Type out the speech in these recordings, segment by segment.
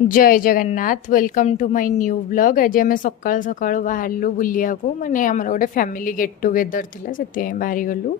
जय Jagannath welcome to my new blog. आज आम सकाल सकाल बाहरलु बुलिया को माने आमर गोटे फैमिली गेट टुगेदर थिला से बाहरी गलु।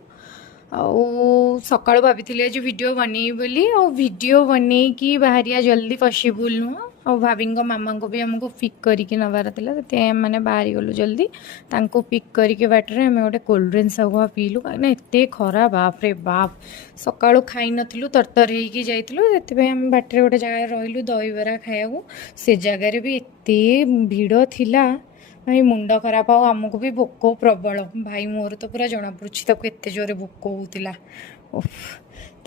सकाल भाभी आज वीडियो बनई बोली वीडियो बनई कि बाहरिया जल्दी पॉसिबल नुह और भाभी मामा को भी आमको पिक करके नबार था मैंने बाहरी गलु जल्दी तांको पिक करके बाटर आम गोटे कोल्ड ड्रिंक्स आगुआ पीलु कहीं एत खरा बाप रे बाप सकाळु खाई नथिलु तरतर होइकी जाइतलु से बाटर गोटे जगह रहिलु दहीबरा खाया से जगार भी एते भिड़ थिला भाई मुंड खराब आमको भी भोक प्रबल भाई मोर तो पूरा जना पड़ी एत जोरे भोक होता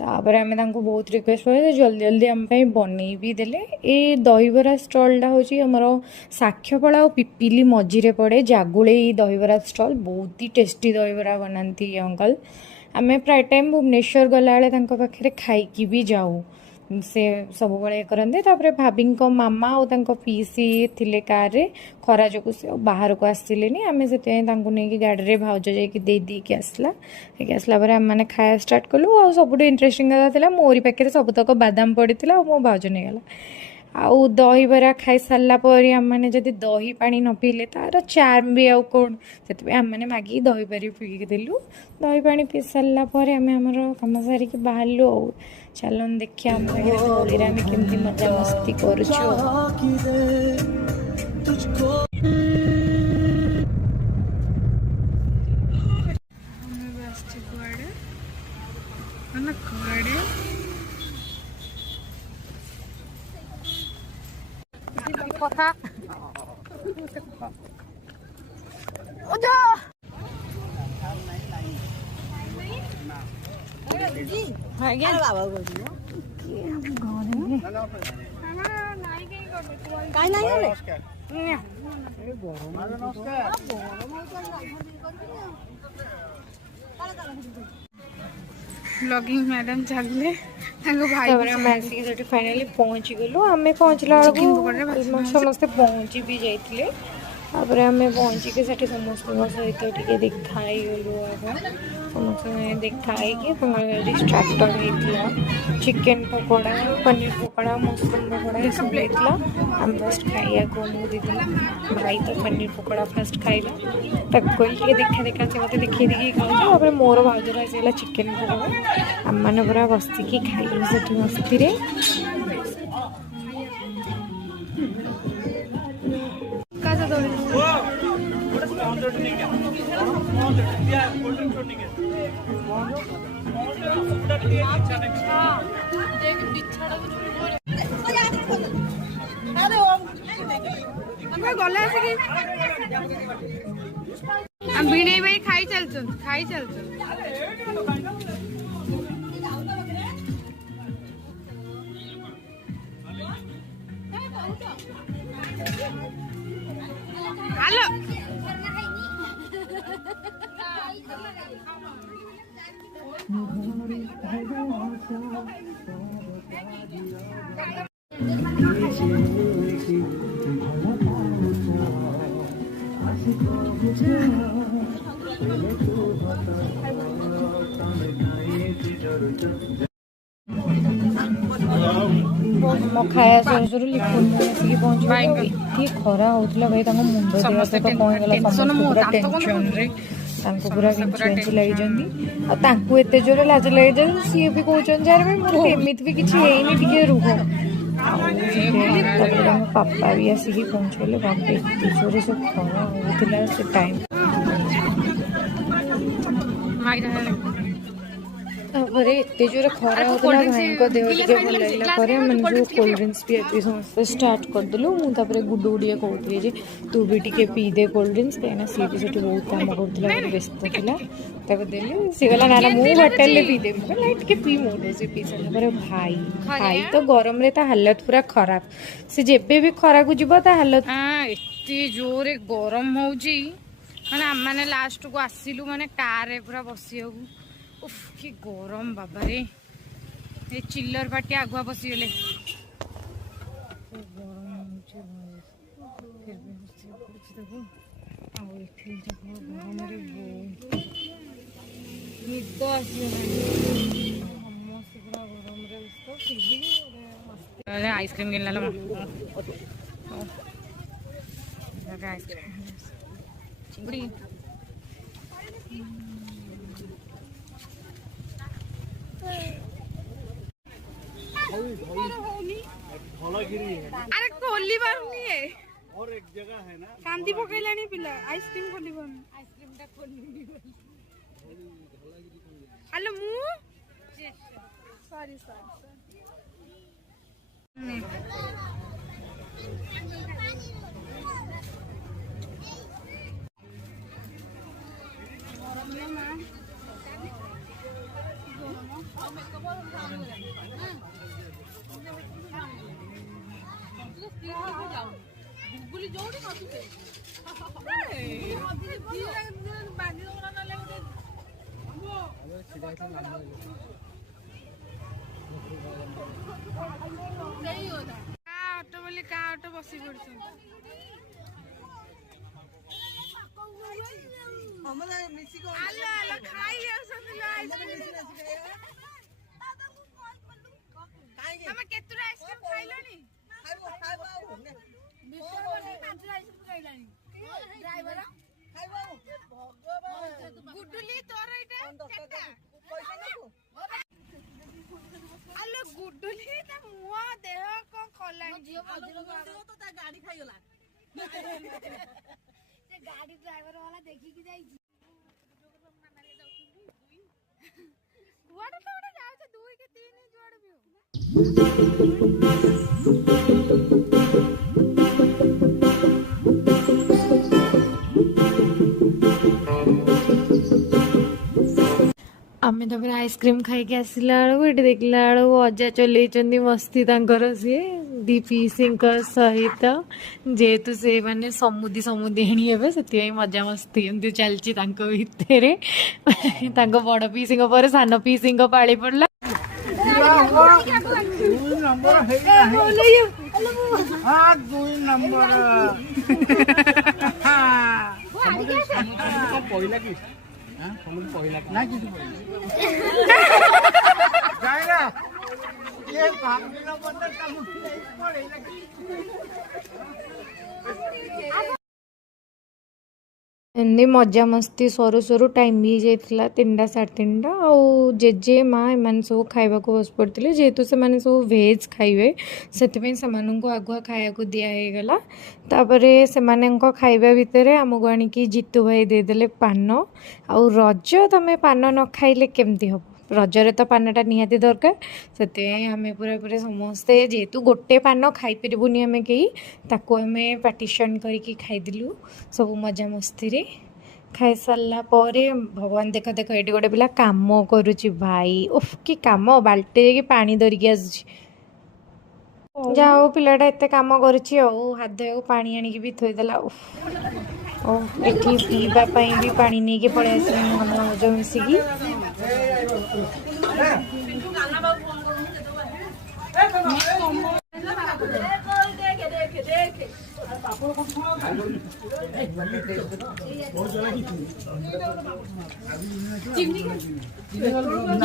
तापर आम बहुत रिक्वेस्ट कर जल्दी जल्दी आम बनई भी देले। ये दहीबरा स्टॉलटा हूँ आमर साक्ष्यपड़ा और पिपिली मझीरे पड़े जागुले दहीबरा स्टॉल बहुत ही टेस्टी दहीबरा बनाती अंकल। आम प्राय टाइम भुवनेश्वर गला पाखे खाई भी जाऊ से सब बड़े करते तापर भाभी मामा और पीसी थिले कार रे खरा जो से बाहर को आसले आम से नहीं गाड़ी में भाउज जाकि आसला आम खाया स्टार्ट कलु आ सब इंटरेस्टिंग था मोरी पाखे सबतक बादाम पड़ी मो भाउज नहीं गला आउ दहीबरा खाई सारा पर आम मैंने जब दही पा न पीले तार चार्म भी आउ कौन से आम मैंने मागिक दही पारी पीक देलु दही पा पी सारा आमर कम सारिक बाहरलु आ चलन देखिए आम होली आम केमती मजा मस्ती कर কথা ब्लॉगिंग मैडम चलले भाई फाइनली पहुँची गलु आम पहुँचला समस्ते पहुँची भी जाइए तापर आम पहुँचिकी समस्त सहित टे देखाई गलु आगे समस्त देखाई स्टार्टर होता चिकेन पकोड़ा पनीर पकोड़ा मशरूम पकोड़ा ये सब होता आम फर्स्ट खाइया को भाई तो पनीर पकोड़ा फर्स्ट खाइला कहली देखा देखा से मत देखी देखी खाऊ मोर भाउजर आसला चिकेन पकोड़ा आम मैंने पूरा बसिकी खाइलु से मस्ती भिड़े भाई खाई चल हेलो खाया सर सर लिखुन पहुँची खरा होता भाई मुंड देह तो पूरा टेंशन रे पूरा इंच लगी एत जोर लाज लगे सी भी कहते मोर एमती भी किसी रुह पापा भी आसिक पहुँचले बाप एत जोर से खरा होता से टाइम एत जोर खरा होता भाई देह टे भल लगे मैंने जो कोल्ड ड्रिंक्स पी समस्त स्टार्ट करदेलु मुझे गुडू गुड़िया कहते तू भी टे पीदे कोल्ड ड्रिंक्स कहीं सी भी से बहुत कम कर व्यस्त था देली सी गला ना मुझे होटेल में पीदेवी लाइट के पी मोड़ से पी सारा भाई भाई तो गरम रे हालत पूरा खराब से जेबे भी खरा को जीव हालत एत जोरे गरम हो मैंने लास्ट को आसिलु माने कार पूरा बसिया उफ कि गरम बाबा रे ये चिल्लर पार्टी आगुआ बसीगले गरम फिर भी गरम निद आस समस्त पूरा गरम फिर भी आइसक्रीम किन आइसक्रीम चिंगुड़ी अरे खोली पारुनी है और एक जगह है ना शांति पकैलानी पिला आइसक्रीम खोली पारुनी आइसक्रीम टा खोली हेलो मु सॉरी ऑटो बोली का ऑटो बसी पड़छ हमरा मिसी को आलो आलो खाई आसतिलो आइसक्रीम तमे केतुरा आइसक्रीम खाइलोनी खाइबो मिसी बोली पांच आइसक्रीम खाइलानी ड्राइवर खाइबो भगवान गुडुली तोर एटा केटा पैसा नको आलो गुडुली ता मुआ देह को खलानी जियो मजलो तो ता गाड़ी खाइला से गाड़ी ड्राइवर वाला देखि कि जाई जुआड़ तो जाउ से 2 के 3 जुआड़ भी आमे तब आइसक्रीम खाई के आसला ये देखला अजा चल मस्ती सी दी पीसी सहित जेहेतु से माने समुदी समुदी हे से मजा मस्ती एमती चलती भितर बड़ पीसी पर सान पीसी पाली पड़ला एमती मजा मस्ती सरू सरू टाइम भी जाइला 3टा 3:30 आ जेजे माँ एम सब खावा बस पड़ते जेहेतु से माने सब भेज खाइबे से आगुआ खाया दिगला तापर से खाइबा भितर आमको आनिकी जीतू भाई देदेले पान आ रज तमें पान न खाइले केमती हम रजरे तो पानटा निहाती दरकार से आम पूरा पूरा समस्ते जेहेतु गोटे पान खाई पारूनी आम कहीं ताको आम पार्टीशन करके खाईदेलु सब मजा मस्ती खाई सारा भगवान देख देख ये गोटे पिला काम करुच्ची भाई उफ कि कम बाल्टी पानी धरिकी आसुची जाओ पिलाटा एत कम करुच्ची हाथ धोक पानी आणिकी भी थोदेला एठी पीवा भी पानी नहीं के पड़े आस मिसिकी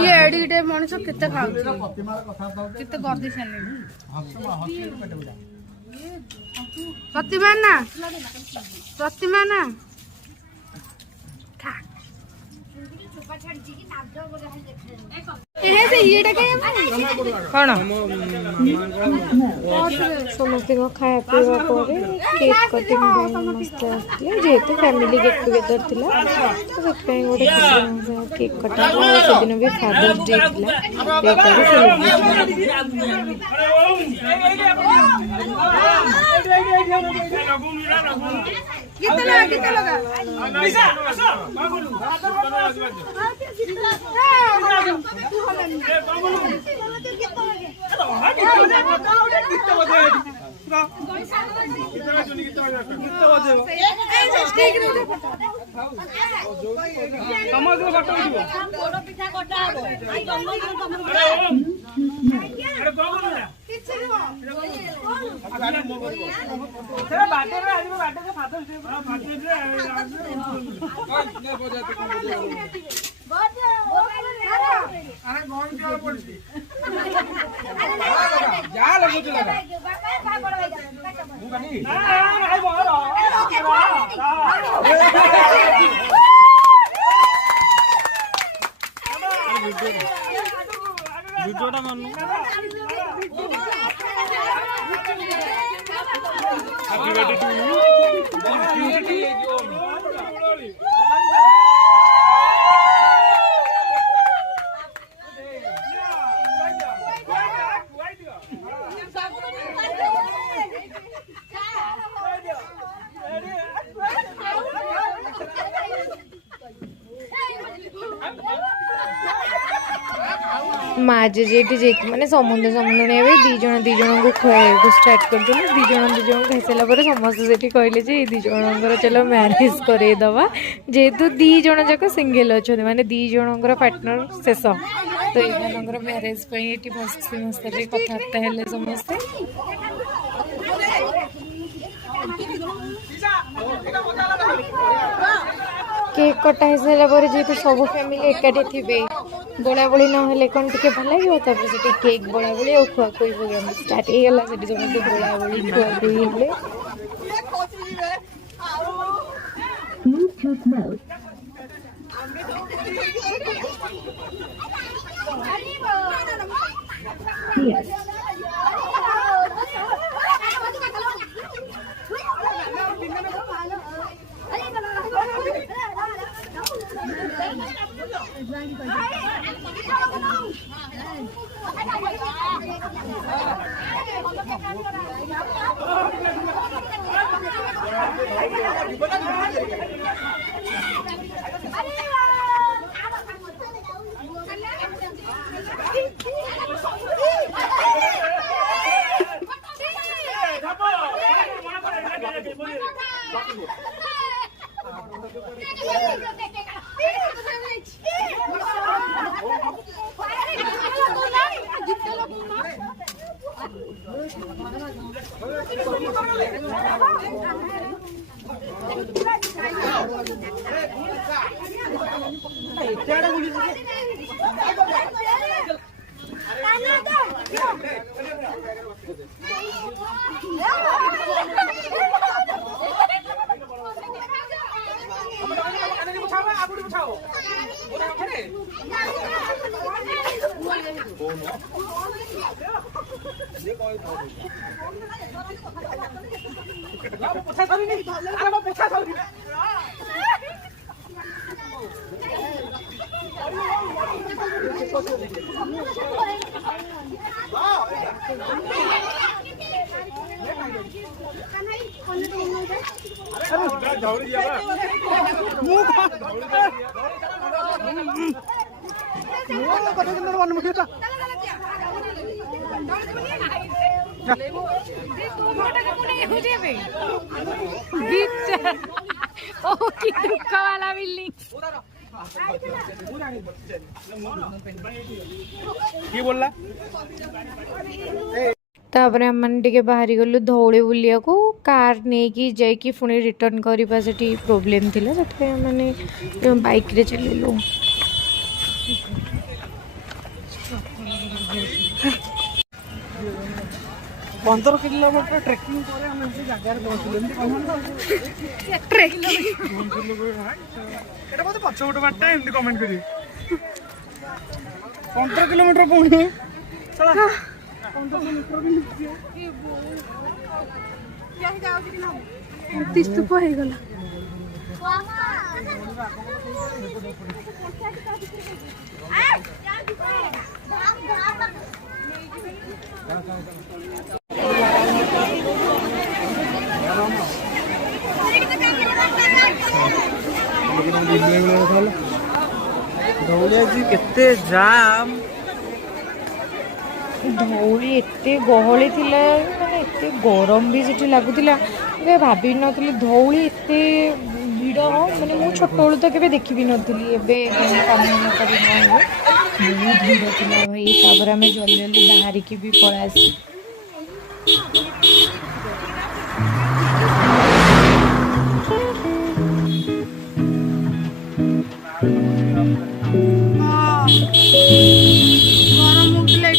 ये एडिटे मनुष्य केते खाउछ केते गर्दी छाने प्रतिमा ना समस्त खाया पीवा केक कटिंग मस्त आसते जेहेतु फैमिली गेट टुगेदर थी गोटे केक कटिंग से दिन भी फादर्स डे माँ जेजे मैंने समुद्र समुद्र दी जन को खुआ स्टार्ट कर दी जन खाई सारापर समस्त से कहले दी जन चलो मैरिज करदे जेहेतु दी जन जाक सिंगल अच्छा माने दी जन पार्टनर शेष तो ये मैरेज मस्ती मस्ती कथबार्ता है समस्ते केक कटा हो सारापर जेहेतु सब फैमिली एकाठी थे बोला बोली ना कौन टे भल लगे से केक बोला बोली और खुआ खुई प्रोग्राम स्टार्ट होगा समझे बोला बोली खुआ खुई वाला बिल्डिंग तापर आम टे बाहरी गलु धौली बुलिया को कार नहीं जाकि पुणी रिटर्न करवा से प्रोब्लेम थिला से मैंने बाइक रे चलू 15 किलोमीटर ट्रेकिंग करे हम से जगह पहुंचले ट्रेकिंग एटा मते पछोट बाटा एमती कमेंट करी 15 किलोमीटर पहुंचे चला 15 किलोमीटर भी ये बो क्या जाओ कि ना 30 तो हो गला केते जाम धौली एते गहली थिला माने एते गरम भी सेठी लागुतिला ए भाबी नथली धौली एते भीड़ माने मु छोट बेलू तो केबे देखि भी नथली एबे काम करी न बहुत भीड़ थिला भाई तापर हमें जल्दी जल्दी बाहर की भी पळासी गरम उठले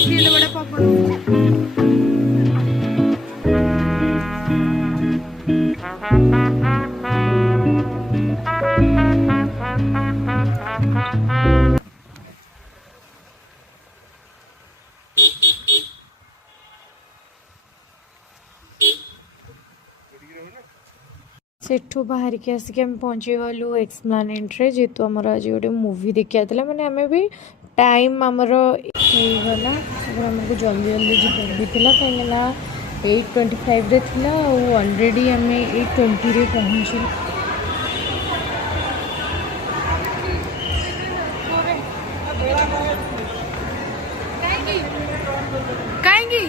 सेठू बाहर के आसिक आम पहुँची गलु एक्सप्लानेट्रे जेहेतु आमर आज गोटे मुवी देखा मैंने आम भी टाइम आमर होगला आमको जल्दी जल्दी जीवन भी था कहीं 8:25 थी ऑलरेडी आम 8:20 पहुँचल। कहीं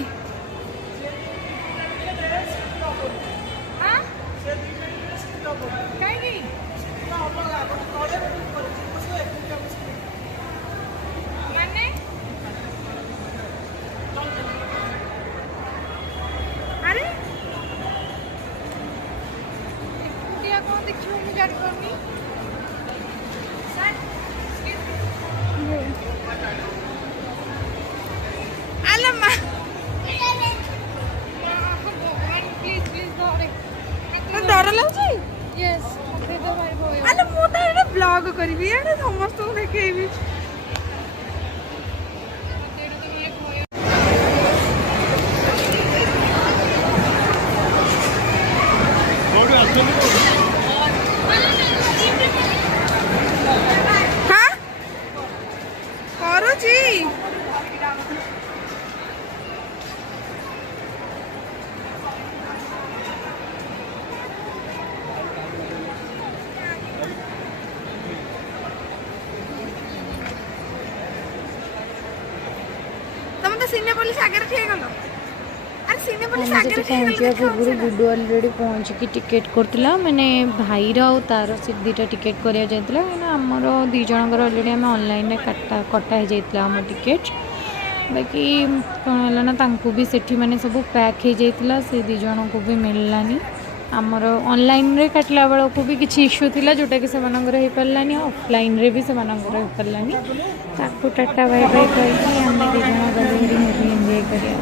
अरे कौन देखिए मुझे जान पाऊंगी आलम्मा प्लीज प्लीज डर लाଗୁଛି यस अरे मु तो एटा ब्लॉग करबी एटा समस्त को देखेबी हाँ करूची तुम तो सिनेपोलिस आगे ठीक गलो अरे सिनेपोलिस आगे पहुँचा पूर्व गुडू अलरेडी पहुँचिकी टिकेट करता मैंने भाईर आ तार सीट दुटा टिकेट करा कहीं आमर दिज अलरेडी आम ऑनलाइन कटा हो जाता आम टिकेट बाकी कौन है ना तांकु भी सेठी माने सब पैक हो जाता से दिज को भी मिललानी आमर ऑनलाइन रे काटला बेल को भी किसी इश्यू थिला जोटा कि से हो पारानी ऑफलाइन रे भी से हो पारानी ताकू टाटा बाय बाय कही आम दिज गली मूवी एंजॉय करिया।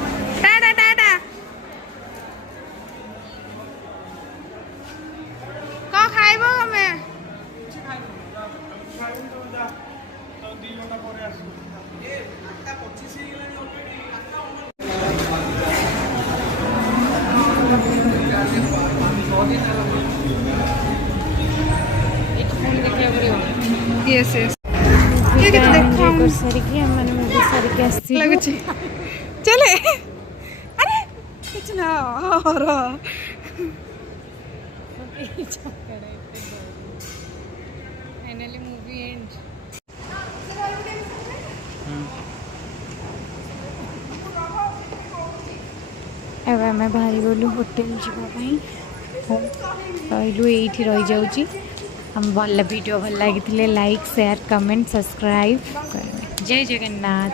टाटा टाटा का खाइबो हमें यस यस ठीक है देखो कर सारिकी हमने मूवी सारिकी आसी लगुच चले अरे कुछ ना और फाइनली मूवी एंड एवं आम बाहरी गलु होटेल जावाई रही ये रही जाऊँ हम भल वीडियो भल लगी लाइक शेयर कमेंट सब्सक्राइब जय जगन्नाथ।